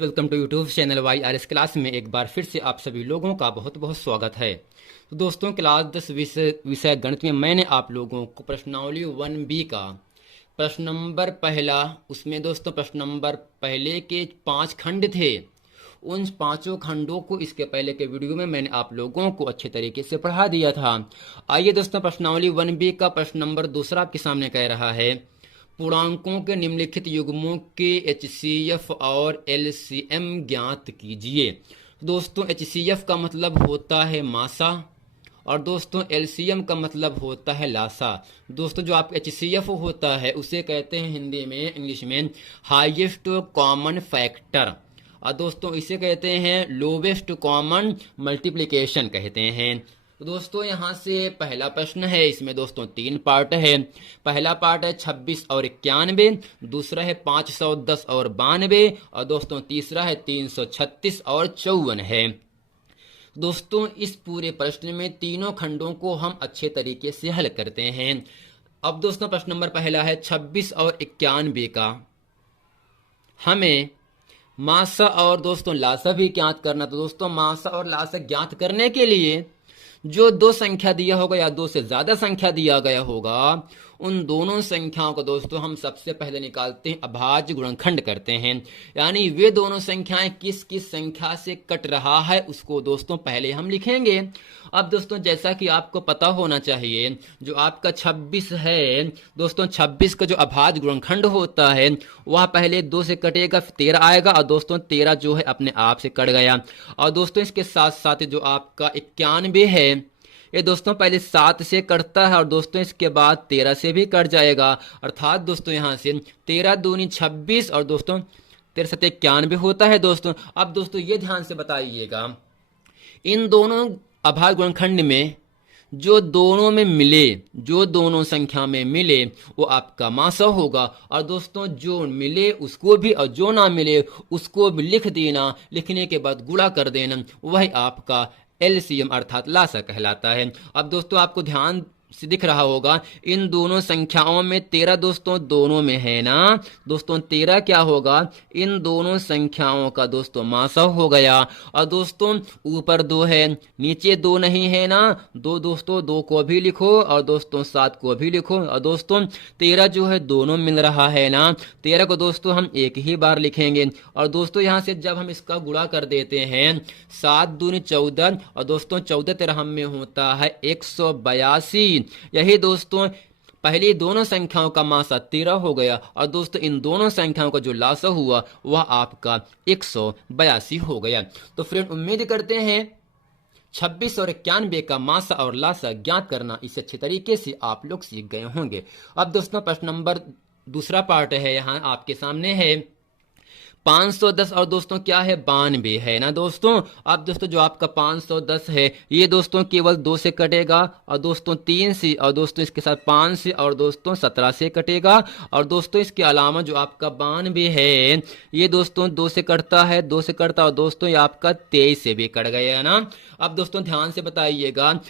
Welcome to YouTube channel YRS class में एक बार फिर से आप सभी लोगों का बहुत बहुत स्वागत है। तो दोस्तों, क्लास 10 विषय गणित में मैंने आप लोगों को प्रश्नावली 1B का प्रश्न नंबर पहला, उसमें दोस्तों प्रश्न नंबर पहले के 5 खंड थे। उन पांचों खंडों को इसके पहले के वीडियो में मैंने आप लोगों को अच्छे तरीके से पढ़ा दिया था। आइए दोस्तों, प्रश्नावली 1B का प्रश्न नंबर दूसरा आपके सामने कह रहा है, पूर्णांकों के निम्नलिखित युग्मों के HCF और LCM ज्ञात कीजिए। दोस्तों, HCF का मतलब होता है मासा और दोस्तों LCM का मतलब होता है लासा। दोस्तों, जो आप HCF होता है उसे कहते हैं हिंदी में, इंग्लिश में हाईएस्ट कॉमन फैक्टर, और दोस्तों इसे कहते हैं लोवेस्ट कॉमन मल्टीप्लिकेशन कहते हैं। तो दोस्तों, यहाँ से पहला प्रश्न है, इसमें दोस्तों 3 पार्ट है। पहला पार्ट है 26 और 91, दूसरा है 510 और 92, और दोस्तों तीसरा है 336 और 54 है। दोस्तों, इस पूरे प्रश्न में तीनों खंडों को हम अच्छे तरीके से हल करते हैं। अब दोस्तों, प्रश्न नंबर पहला है 26 और 91 का हमें मासा और दोस्तों लासा भी ज्ञात करना। तो दोस्तों, मासा और लासा ज्ञात करने के लिए जो 2 संख्या दिया होगा या 2 से ज्यादा संख्या दिया गया होगा, उन दोनों संख्याओं को दोस्तों हम सबसे पहले निकालते हैं, अभाज्य गुणनखंड करते हैं। यानी वे दोनों संख्याएं किस किस संख्या से कट रहा है उसको दोस्तों पहले हम लिखेंगे। अब दोस्तों, जैसा कि आपको पता होना चाहिए, जो आपका 26 है दोस्तों, 26 का जो अभाज्य गुणनखंड होता है वह पहले 2 से कटेगा, फिर 13 आएगा, और दोस्तों 13 जो है अपने आप से कट गया। और दोस्तों इसके साथ साथ जो आपका 91 है, ये दोस्तों पहले 7 से कटता है और दोस्तों इसके बाद 13 से भी कट जाएगा। अर्थात दोस्तों यहाँ से 13 दूनी 26 और दोस्तों 13 सत्ते 91 होता है दोस्तों। अब दोस्तों ये ध्यान से बताइएगा, इन दोनों अभाज्य गुणनखंड में जो दोनों में मिले, जो दोनों संख्या में मिले वो आपका मासा होगा, और दोस्तों जो मिले उसको भी और जो ना मिले उसको भी लिख देना, लिखने के बाद गुणा कर देना, वही आपका LCM अर्थात लासा कहलाता है। अब दोस्तों आपको ध्यान से दिख रहा होगा, इन दोनों संख्याओं में 13 दोस्तों दोनों में है ना। दोस्तों 13 क्या होगा, इन दोनों संख्याओं का दोस्तों मासा हो गया। और दोस्तों ऊपर 2 है, नीचे 2 नहीं है ना, 2 दोस्तों 2 को भी लिखो और दोस्तों 7 को भी लिखो। और दोस्तों 13 जो है दोनों मिल रहा है ना, 13 को दोस्तों हम एक ही बार लिखेंगे। और दोस्तों यहाँ से जब हम इसका गुणा कर देते हैं, 7 दूनी 14, और दोस्तों 14 13 में होता है 182। यही दोस्तों पहली दोनों संख्याओं का मासा 13 हो गया, और दोस्तों इन दोनों संख्याओं का जो लासा हुआ वह आपका 182 हो गया। तो फ्रेंड, उम्मीद करते हैं 26 और 91 का मासा और लासा ज्ञात करना इसे अच्छे तरीके से आप लोग सीख गए होंगे। अब दोस्तों प्रश्न नंबर दूसरा पार्ट है, यहाँ आपके सामने है 510 और दोस्तों क्या है 92 है ना दोस्तों। अब दोस्तों जो आपका 510 है ये दोस्तों केवल 2 से कटेगा, और दोस्तों 3 से, और दोस्तों इसके साथ 5 से, और दोस्तों 17 से कटेगा। और दोस्तों इसके अलावा जो आपका 92 है ये दोस्तों 2 से कटता है, 2 से कटता है, और दोस्तों ये आपका 23 से भी कट गया ना। अब दोस्तों ध्यान से बताइएगा,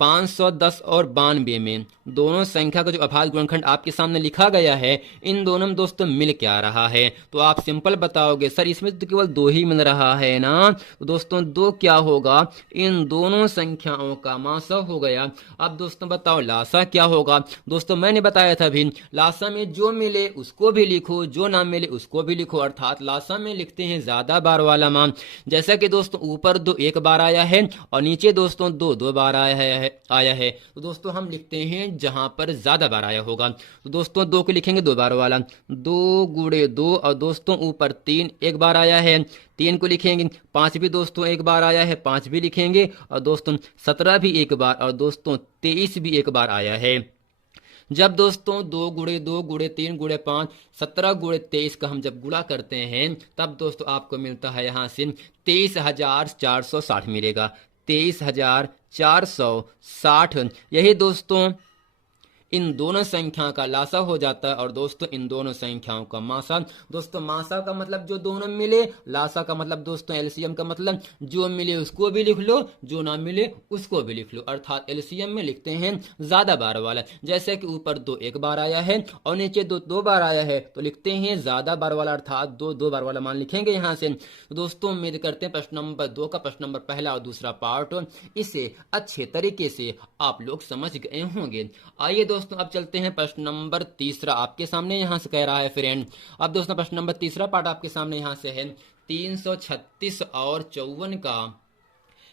510 और 92 में दोनों संख्या का जो अभाज्य गुणनखंड आपके सामने लिखा गया है, इन दोनों में दोस्तों मिल क्या रहा है। तो आप सिंपल बताओगे, सर इसमें तो केवल 2 ही मिल रहा है ना। तो दोस्तों 2 क्या होगा, इन दोनों संख्याओं का मासा हो गया। अब दोस्तों बताओ लासा क्या होगा। दोस्तों मैंने बताया था अभी, लासा में जो मिले उसको भी लिखो, जो ना मिले उसको भी लिखो। अर्थात लासा में लिखते हैं ज्यादा बार वाला मान, जैसा कि दोस्तों ऊपर 2 1 बार आया है और नीचे दोस्तों 2 2 बार आया है। तो दोस्तों हम लिखते हैं जहां पर ज्यादा बार आया होगा। तो दोस्तों 2 को लिखेंगे 2 बार वाला, 2 गुणे 2, और दोस्तों ऊपर 3 1 बार आया है, 3 को लिखेंगे। 5 भी दोस्तों 1 बार आया है, 5 भी लिखेंगे। और दोस्तों 17 भी 1 बार, और दोस्तों 23 भी 1 बार आया है। जब दोस्तों 2 गुणे 2 गुणे 3 गुणे 5 17 गुणे 23 का हम जब गुणा करते हैं, तब दोस्तों आपको मिलता है यहाँ से 23,460 मिलेगा, 23,460। यही दोस्तों इन दोनों संख्याओं का लासा हो जाता है और दोस्तों इन दोनों संख्याओं का मासा। दोस्तों मासा का मतलब जो दोनों मिले, लासा का मतलब दोस्तों एलसीएम का मतलब जो मिले उसको भी लिख लो, जो ना मिले उसको भी लिख लो। अर्थात एलसीएम में लिखते हैं ज्यादा बार वाला। जैसे कि ऊपर 2 एक बार आया है और नीचे 2 2 बार आया है तो लिखते हैं ज्यादा बार वाला, अर्थात 2 2 बार वाला मान लिखेंगे यहां से। तो दोस्तों उम्मीद करते हैं प्रश्न नंबर 2 का प्रश्न नंबर पहला और दूसरा पार्ट इसे अच्छे तरीके से आप लोग समझ गए होंगे। आइए दोस्तों अब चलते हैं प्रश्न नंबर तीसरा आपके सामने यहां से कह रहा है फ्रेंड। अब दोस्तों प्रश्न नंबर तीसरा पार्ट आपके सामने यहां से है 336 और 54 का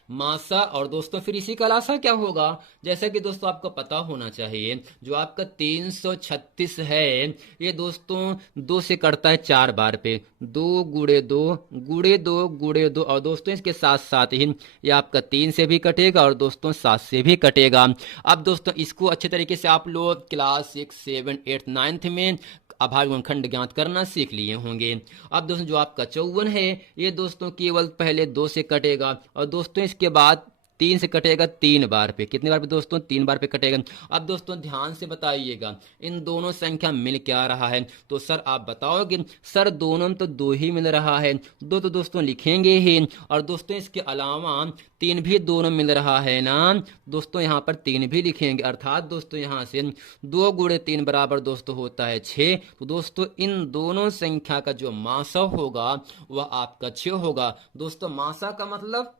मासा और दोस्तों फिर इसी का लासा क्या होगा। जैसा कि दोस्तों आपको पता होना चाहिए जो आपका 336 है ये दोस्तों 2 से कटता है 4 बार पे, 2 गुड़े 2 गुड़े 2 गुड़े 2 और दोस्तों इसके साथ साथ ही ये आपका 3 से भी कटेगा और दोस्तों 7 से भी कटेगा। अब दोस्तों इसको अच्छे तरीके से आप लोग क्लास 6 7 8 9 में अभाज्य गुणनखंड ज्ञात करना सीख लिए होंगे। अब दोस्तों जो आपका 54 है ये दोस्तों केवल पहले 2 से कटेगा और दोस्तों इसके बाद 3 से कटेगा 3 बार पे। कितने बार पे दोस्तों? 3 बार पे कटेगा। अब दोस्तों ध्यान से बताइएगा इन दोनों संख्या मिल क्या रहा है। तो सर आप बताओगे सर दोनों में तो 2 ही मिल रहा है, 2 तो दोस्तों लिखेंगे ही और दोस्तों इसके अलावा 3 भी दोनों मिल रहा है ना, दोस्तों यहाँ पर 3 भी लिखेंगे। अर्थात दोस्तों यहाँ से 2 गुणे 3 बराबर दोस्तों होता है 6। तो दोस्तों इन दोनों संख्या का जो मासा होगा वह आपका 6 होगा। दोस्तों मासा का मतलब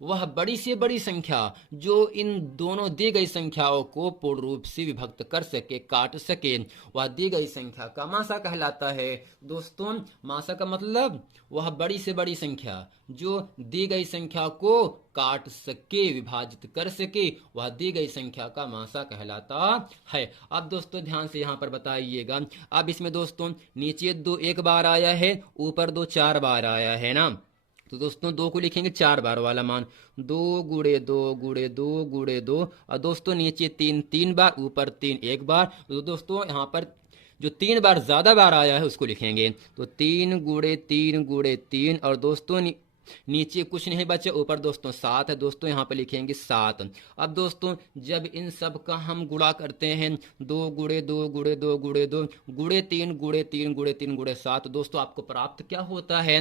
वह बड़ी से बड़ी संख्या जो इन दोनों दी गई संख्याओं को पूर्ण रूप से विभक्त कर सके, काट सके, वह दी गई संख्या का मासा कहलाता है। दोस्तों मासा का मतलब वह बड़ी से बड़ी संख्या जो दी गई संख्या को काट सके, विभाजित कर सके, वह दी गई संख्या का मासा कहलाता है। अब दोस्तों ध्यान से यहाँ पर बताइएगा। अब इसमें दोस्तों नीचे 2 एक बार आया है, ऊपर 2 4 बार आया है ना, तो दोस्तों 2 को लिखेंगे 4 बार वाला मान, 2 गुड़े 2 गुड़े 2 गुड़े 2 और दोस्तों नीचे 3 3 बार, ऊपर 3 एक बार। तो दोस्तों यहाँ पर जो 3 बार ज्यादा बार आया है उसको लिखेंगे, तो 3 गुड़े 3 गुड़े 3 और दोस्तों नीचे कुछ नहीं बचे, ऊपर दोस्तों 7 है, दोस्तों यहाँ पे लिखेंगे 7। अब दोस्तों जब इन सब का हम गुणा करते हैं 2 गुड़े 2 गुड़े 2 गुड़े 2 गुड़े 3 गुड़े 3 गुड़े 3 गुड़े 7, दोस्तों आपको प्राप्त क्या होता है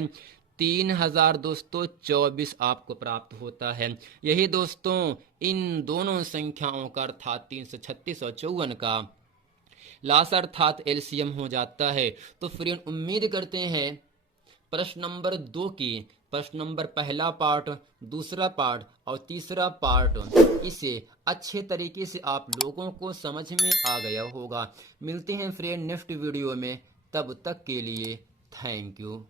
3000 दोस्तों 24 आपको प्राप्त होता है। यही दोस्तों इन दोनों संख्याओं का अर्थात 336 और 54 का लासा अर्थात एलसीएम हो जाता है। तो फ्रेंड उम्मीद करते हैं प्रश्न नंबर 2 की प्रश्न नंबर पहला पार्ट, दूसरा पार्ट और तीसरा पार्ट इसे अच्छे तरीके से आप लोगों को समझ में आ गया होगा। मिलते हैं फ्रेंड नेक्स्ट वीडियो में, तब तक के लिए थैंक यू।